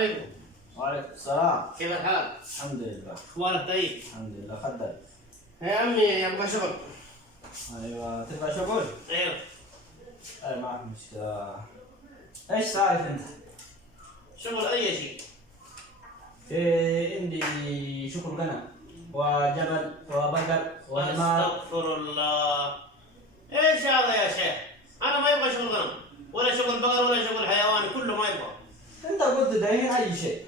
عليكم. وعليكم السلام. كيف الحال؟ الحمد لله. اخبارك طيب؟ الحمد لله. خدر. يا عمي ابغى شغل. ايوه تبغى شغل؟ ايوه. اي ما في مشكلة. ايش سالف انت؟ شغل اي شيء. عندي شغل غنم وجبل وبقر وحمار. استغفر الله. ايش هذا يا شيخ؟ انا ما يبغى شغل غنم ولا شغل بقر ولا شغل حيوان، كله ما يبغى. انت قلت دحين اي شيء.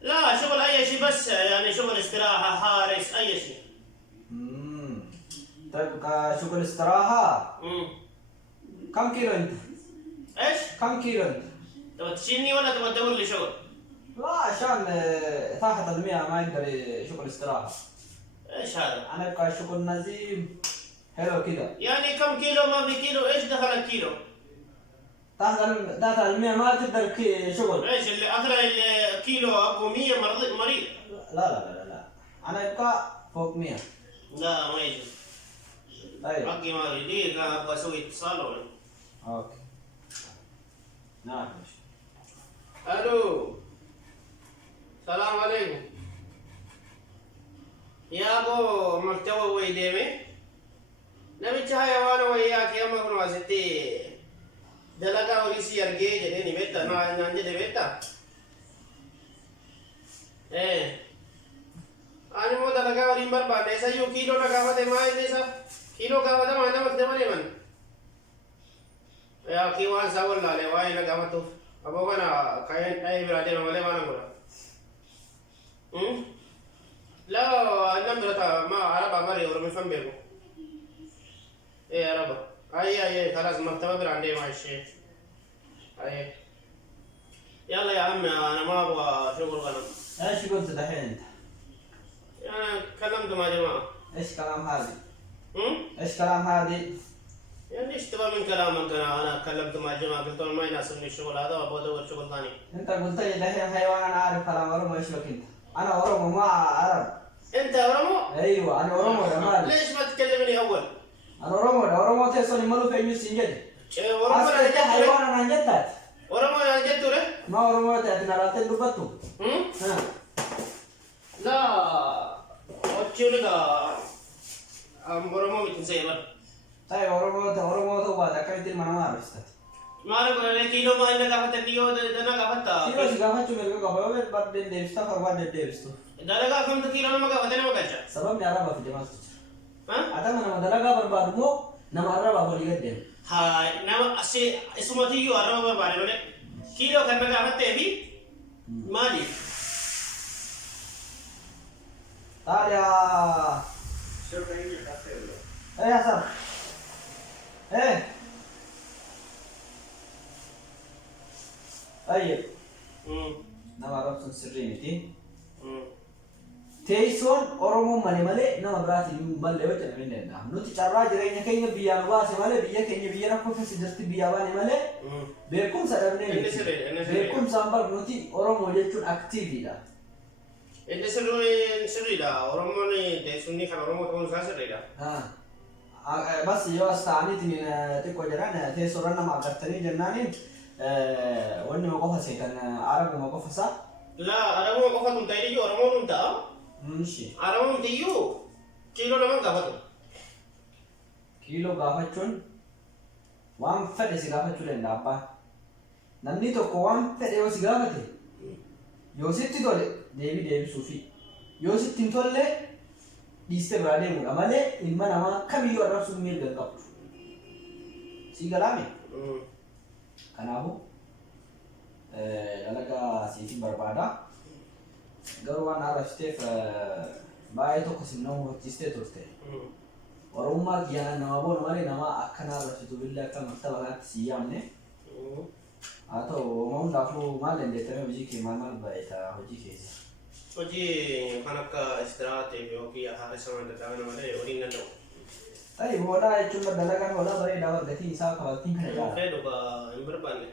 لا شغل اي شيء، بس يعني شغل استراحة، حارس، اي شيء. تبقى شغل استراحة. كم كيلو انت؟ ايش؟ كم كيلو انت؟ تبغى تشيلني ولا تبغى تدور لي شغل؟ لا عشان تحت المياه ما يقدر شغل استراحة. ايش هذا؟ انا ابقى شغل نزيم حلو كده. يعني كم كيلو ما في كيلو، ايش دخل الكيلو؟ تحت المياه ما تقدر شغل. ايش اللي اخر الكيلو ابو 100 مريض؟ لا انا ابقى فوق 100. لا ما يجي. ايوه حقي ما في دي، ابغى اسوي اتصال ولا؟ اوكي. نعم. الو السلام عليكم يا ابو مكتوب ويديمي نبي حيوان وياك يا مكن واسطي دلقا وليسي ارجي جدي نيبتا نانجي ديبتا انا مو دلقا ولي برباد ऐसा you kilo लगावत है माय ने सब किलो का वजन मायना मत दे मने मन या की वान सावल लाले वाय लगावत तो अब होगा कायन टाइम राते में वाले माना बोला لا النمرة ما عربة مري ورمي فم بيرو ايه عربة اي خلاص مكتبة براني مع الشيخ اي يلا يا عمي انا ما ابغى شغل غنم. ايش قلت دحين انت؟ انا كلمت مع جماعة. ايش كلام هذه؟ ايش كلام هذه؟ يعني ايش تبغى من كلامك؟ انا كلمت مع جماعة قلت لهم ما يناسبني الشغل هذا وابغى ادور شغل ثاني. انت قلت لي دحين حيوان، انا عارف كلام ورمو. ايش بك انت؟ انا ورمو ما عرب. انت ورمو؟ ايوه انا ورمو يا مالك. ليش ما تكلمني اول؟ انا ورمو تيسوني مالو في نيوس انجلي. ورمو انا جت حيوان انا جتت. ورمو انا جت له؟ ما ورمو تاتنا لا تدبتو. ها لا وتشيلك ورمو بتنسي بر. طيب ورمو تو بعد كايت المنامار استات. ما انا كيلو ما انك قفت كيلو دنا قفت. كيلو سيغا فتو ميرغا قبل بعد ديفستا فورورد ديفستو. دلقا كم كيلو ما قفت انا ما قفت. سبب يا رب في جماعة. ها؟ ada mana dalaga berbadu mo nama araba boleh gede. Hai, nama asli semua tiyu araba berbadu le. Kilo kan mereka apa tebi? Mali. Taria. Asar. Ayo. Nama Arab sendiri ini. Teessoon Oromoo malee nama biraatiin malee wajjin hin danda'amu. Nuti carraa jireenya keenya biyyaan baase malee biyya keenya biyya rakkoo keessa jirti biyya baane malee beekumsa dhabnee miti. Beekumsaan bar nuti Oromoo jechuun aktiiviidha. Inni sirriidha. Oromoon teessumni kan Oromoo ta'uun isaa sirriidha. Bas yoo as ta'aniitiin xiqqoo jedhan teessoorra nama agartanii jennaaniin wanni qofa seetan Arabuma qofa isaa. Laa Arabuma qofa tun ta'e Oromoon tun ta'a. Arabum tiyu kilo nama gafatu. Kilo gafachuun waan fedhe si gaafachuu danda'a abbaan. Namni tokko waan fedhe yoo si gaafate yoo sitti tole deebisuufi yoo sitti hin tolle dhiiste biraa deemuudha malee ilma namaa kamiyyuu arrabsuun mirga hin qabdu. Si galaame? Kanaafuu dalagaa siitiin barbaada. Garuu waan arrabsiteef baay'ee tokko simna hubachiistee turte. Oromummaa kiyyaan nama boonu malee nama akkana arrabsitu billee akka maktaba kanaatti si yaamne. Haa ta'u uumama hundaafuu maal dandeettamee hojii kee maal baay'ata hojii keessa? Hojii kan akka istiraatiif yookiin haarisa wanta ta'an malee horiin danda'u. Ta'e hoolaa jechuun dalagaan hoolaa bareedaa gatiin isaa kabatiin kana jaala. Fedhu hin barbaanne.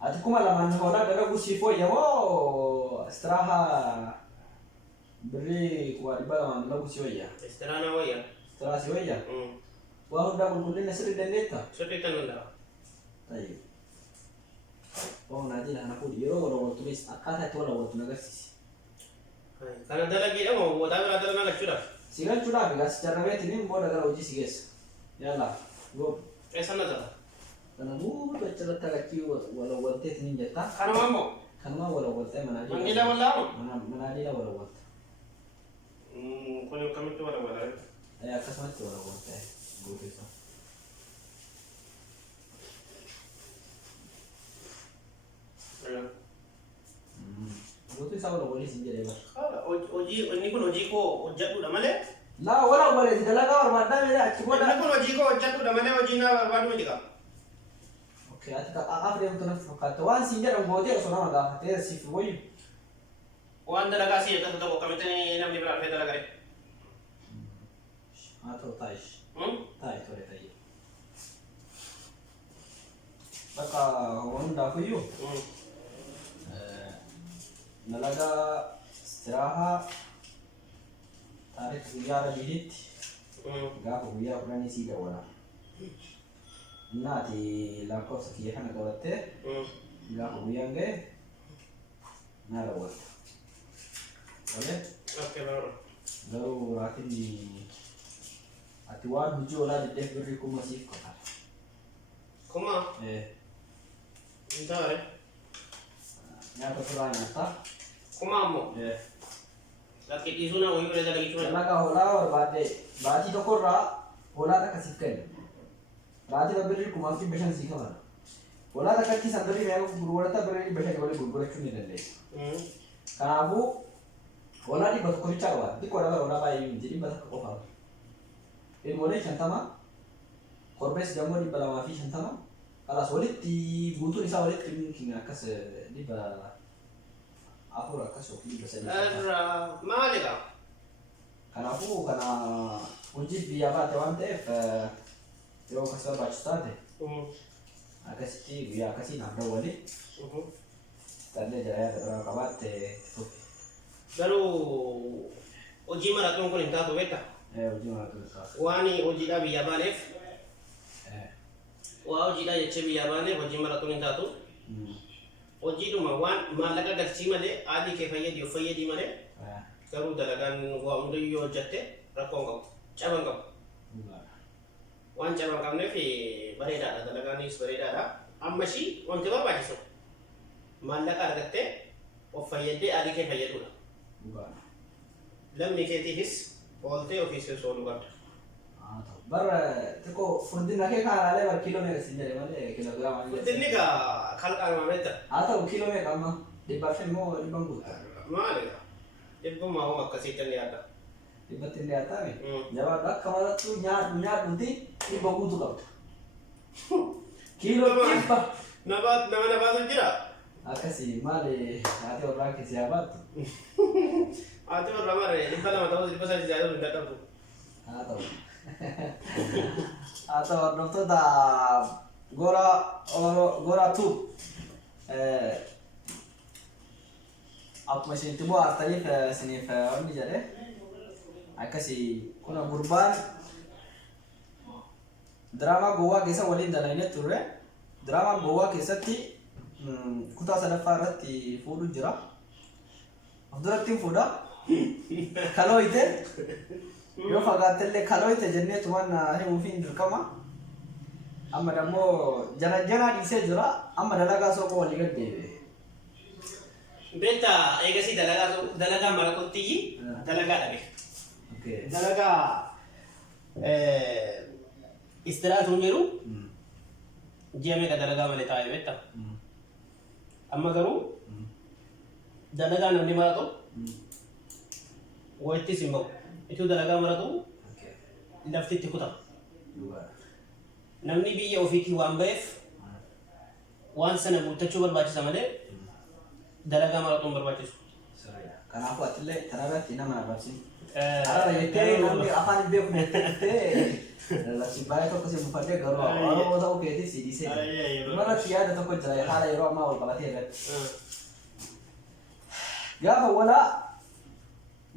Ati kuma lamaan hoolaa dalaguu siif wayyamoo istiraha birrii kuwa dhibba lamaan dalaguu si wayya? Istiraana wayya. Istiraha si wayya? Waa hundaa qulqullina sirrii dandeetta? Sirrii kan danda'a. Ta'e Waan ajila kana fuudhi yeroo wal waltunis akkaataa itti wal waltu nagarsiisi. Kana dalagii dhamoo boodaa biraa dalagaa galchuudhaaf. Si galchuudhaaf egaa si jarrabeetiin booda gara hojii si geessa. Yalla yoo Eessa na jala? kana guutuu achirratti agachii wal walteetiin hin jettaa. Kanuma ammoo? Kanuma wal waltee manaa Mangiidha wallaamu? manaa diina wal walta. Kun akkamitti wal walaa? Akkasumatti wal waltee guutuu isaa. Guutuu isaa wal waliis hin jedhee bara. Hojii inni kun hojii koo hojjedhuudha malee. Laa wal waleeti dalagaa barbaadaa mee achi booda. Inni kun hojii koo hojjedhuudha malee hojii naa barbaadu miti qaba. Okay, ati akka deemtu na fakkaata waan siin jedhan gootee osoo nama gaafatee siif wayyu. Waan dalagaa si eeggatu tokko akkamitti namni biraa dhufee dalagare. Haa ta'u taa'ish. Taa'i tole ta'e. Bakka waan hundaafuyyuu dalagaa istiraahaa taarikh guyyaa radiititti gaafa guyyaa kudhanii sii dawwala. Naati lakkoofsa kiyya kana qabattee gaafa guyyaan ga'e naa dawwalta. Olee? Okkee baroora. Garuu raatiin ati waan hojii olaa deddeef birrii kuma siif qofa. Kuma? Hin taare. Nyaata furaa nyaata. Kuma ammoo? Lakkii dhiisuu naa wayii bira dalagichuu Dalagaa hoolaa barbaadde baatii tokkorraa hoolaa takka siif kenna. Baatii birrii kumaaf dhibba shan sii kabala. Hoolaa takkatti san birrii meeqa gurgurata birrii dhibba shan waliin gurgurachuu ni dandeessa. Kanaafuu hoolaa dhibba tokko bichaa qaba. Xiqqoo dhabara hoolaa baay'ee miti dhibba takka qofa. Ilmoolee 50 korbees jammoo 250 kalas walitti guutuun isaa walitti kinga akkas dhibba afur akkas dhibba sadii. Maaliidha? Kanaafuu kana hojii biyyaa baate waan ta'eef yeroo akkas barbaachisu taate akkasitti guyyaa akkasii naaf dawwali tallee jala yaada biraa qabaatte tufi. Garuu hojii maraatuun kun hin taatu beektaa? Hojii maraatuun taatu. Waan hojiidhaa biyyaa baaneef waa hojiidhaa jechee biyyaa baaneef hojii maraatuun hin taatu. Hojiidhuma waan maallaqa galchii malee adii kee fayyadii of fayyadii malee garuu dalagaan waa hundayyuu yoo hojjatte rakkoon qabu caban qabu. Waan caban qabneef bareedaadha dalagaanis bareedaadha. Ammashii wanti barbaachisu maallaqa argattee of fayyadee adii kee fayyadudha. Lammii keetiifis ooltee ofiisiis ooluu qabda. Bara xiqqoo furdina kee kaanaalee bara kiiloo meeqa siin jedhe malee kiiloogiraama. Furdinni gaa kalqaama beekta. Haa ta'u kiiloo meeqa amma dhibbaaf immoo dhibban guuta. Maalidha? Dhibbummaa homa akkasiitti inni yaadda. Dhibbatti illee haa ta'e jabaadhu akka malattuu nyaadhuuti dhibba guutuu qabda. Kiiloo dhibba. Nama nabaatu jira. Akkasii maali haati warraa keessi haa baattu. Haati warraa maali dhibba lama ta'uu dhibba sadii jaallatu hin dadhabdu. Haa ta'u. Haa ta'u hordoftoota goraa tuub akkuma isinitti bohaartaniif isiniif wanni jedhe akkasii kuna gurbaan diraamaa gowwaa keessa waliin dalagne turre. Diraamaa gowwaa keessatti kutaa sadaffaa irratti fuudhu jira. Of duratti fuudha. Kalooyite yoo fagaattellee kalooyite jennee tuman himuufiin dirqama. Amma dammoo janaa dhiisee jira. Amma dalagaa soqoo walii gad deebi'e. Beekta eegasii dalagaa maratutti dalagaa dhabe. Dalagaa istiraatuun jiru ji'a meeqa dalagaa malee taa'e beekta. Amma garuu dalagaa namni maratu wayittis hin ba'u. Ituu dalagaa maratu lafti itti kutama. Namni biyya ofiitii waan ba'eef waan sana guuttachuu barbaachisa malee dalagaa maratuun barbaachisu. Kanaafuu atillee kanarratti nama agarsiisu. Ara jettee namni afaan beeku jettee labsi baay'ee tokko si buufatee garuu Oromoo ta'uu keetii si dhiisee. Dhumarratti yaada tokko jira haala yeroo ammaa wal qabatee irratti.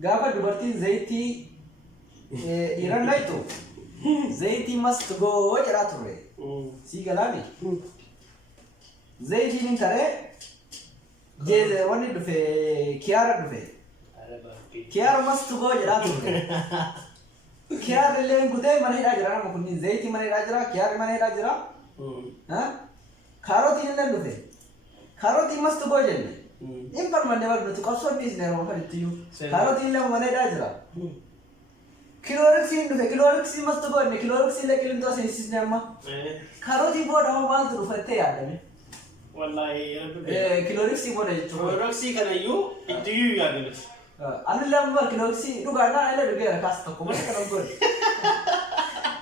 Gaafa dubartiin zayitii dhiiran naytu zayitii must go jedhaa turre. Sii galaani. Zaytiin kare jeeze wani dhufe kiyaara dhufe kiyaara mastu goo jedhaa turre kiyaarri illee kutee mana hidhaa jira nama kunniin zayitii mana hidhaa jira kiyaarri mana hidhaa jira kaarotiin illee dhufe kaarotiin mastu goo jenne in falmanne bar nuti qabsoon dhiisne yeroo kalittiyyuu kaarotiin illee mana hidhaa jira kilooriksiin dhufe kilooriksii mastu goo jenne kilooriksii illee qilintoo seensisne amma kaarotii booda hoo maaltu dhufattee yaadame wallahi kilooriksii booda jechuudha kilooriksii kanayyuu iddiyuu yaadamte anu lambar kiloksi duga na ele duga kas to kuma ka ngor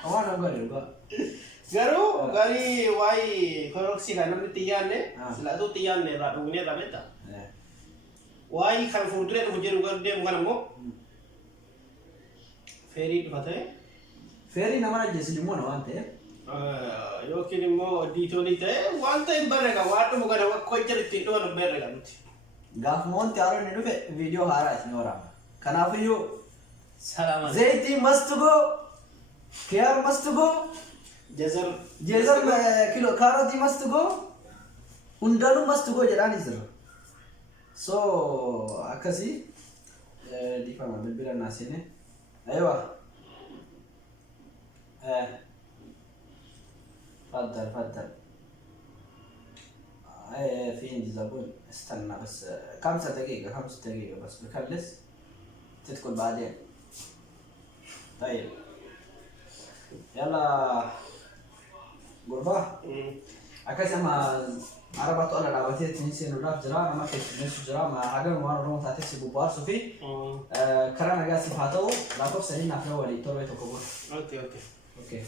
awan ngor duga garu gari wai kiloksi kan namni tiyanne sila tu tiyanne ra dugne ra beta wai kan fudre du jeru gar de ngana mo feri dufate feri namana jesli mo na wante yo kini mo ditoni te wante barega wadu mo gana ko jerti do no berega muti gaaf moonti haaro ni dhufe viidiyoo haaraa isin waraabna kanaafiyyuu salama zayitii mastugo kiyaar mastugo jeezar kilo kaarotii mastugo hundanuu mastugo jedhaan jira so akkasii difama bilbila naasine aywa faddal في عندي زبون استنى بس 5 دقيقة بس بكلس تدخل بعدين طيب يلا غربة أكاسي ما عربة أنا لعبتي تنسي نلعب جرا ما كنت نمشي جرا ما حاجة ما نروح تحتسي ببار سوفي كلام أجاسي فاتو لا تفسرين أفلام ولي تروي تكبر اوكي